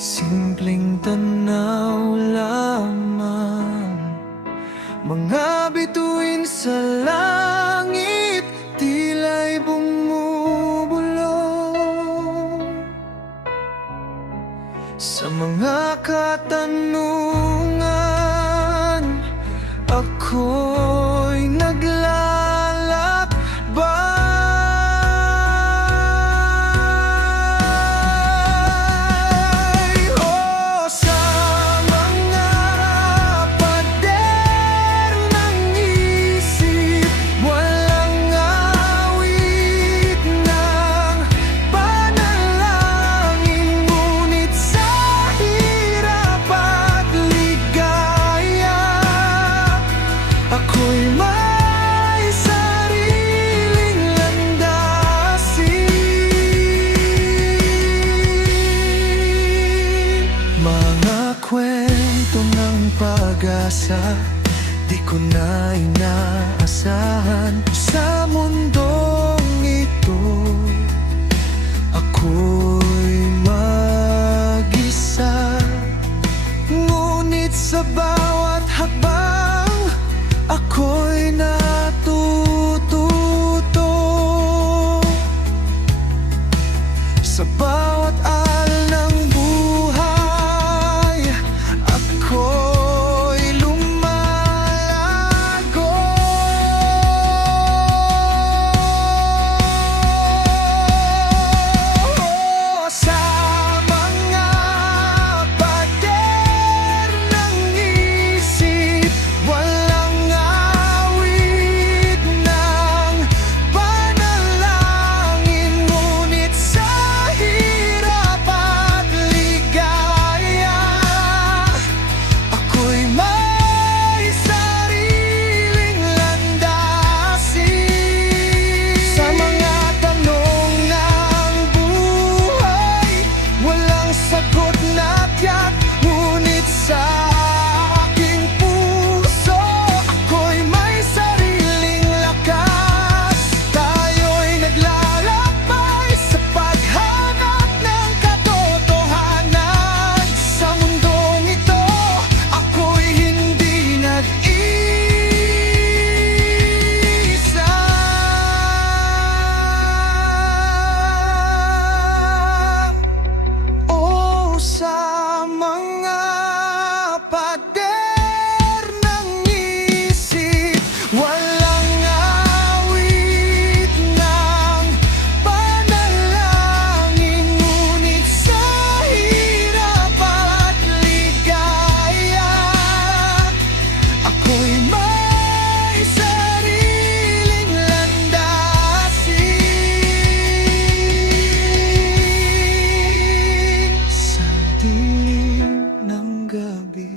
Simpleng tanaw lamang, mga bituin sa langit, tila'y bumubulong. Sa mga katanungan, ako'y naglalakbay. Oh, sa mga pader ng isip, walang awit ng panalangin, ngunit sa hirap at ligaya, ako'y may sariling landasin. Mga kwento ng pag-asa, di ko na inaasahan. Sa mundong ito, ako'y mag-isa. Ngunit sa bawat hakbang, ako'y natututo. Sa bawat aral ng buhay, ako'y lumalago. Sa mga pader ng isip, walang awit ng panalangin, ngunit sa hirap at ligaya, ako'y may sariling landasin. Sa mga tanong ng buhay, walang sagot na tiyak, ngunit sa aking puso, ako'y may sariling lakas. Tayo'y naglalakbay sa paghanap ng katotohanan. Sa mundong ito, ako'y hindi nag-iisa. Oh, sa mga pader ng isip, walang awit ng panalangin, ngunit sa hirap at ligaya, ako'y may sariling landasin. Sa dilim ng gabi,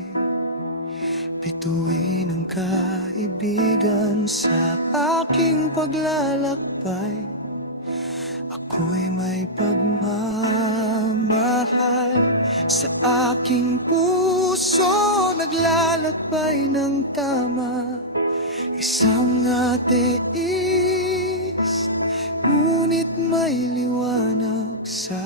bituin ang kaibigan. Sa aking paglalakbay, ako'y may pagmamahal. Sa aking puso, naglalakbay ng tama. Isang ateis, ngunit may liwanag sa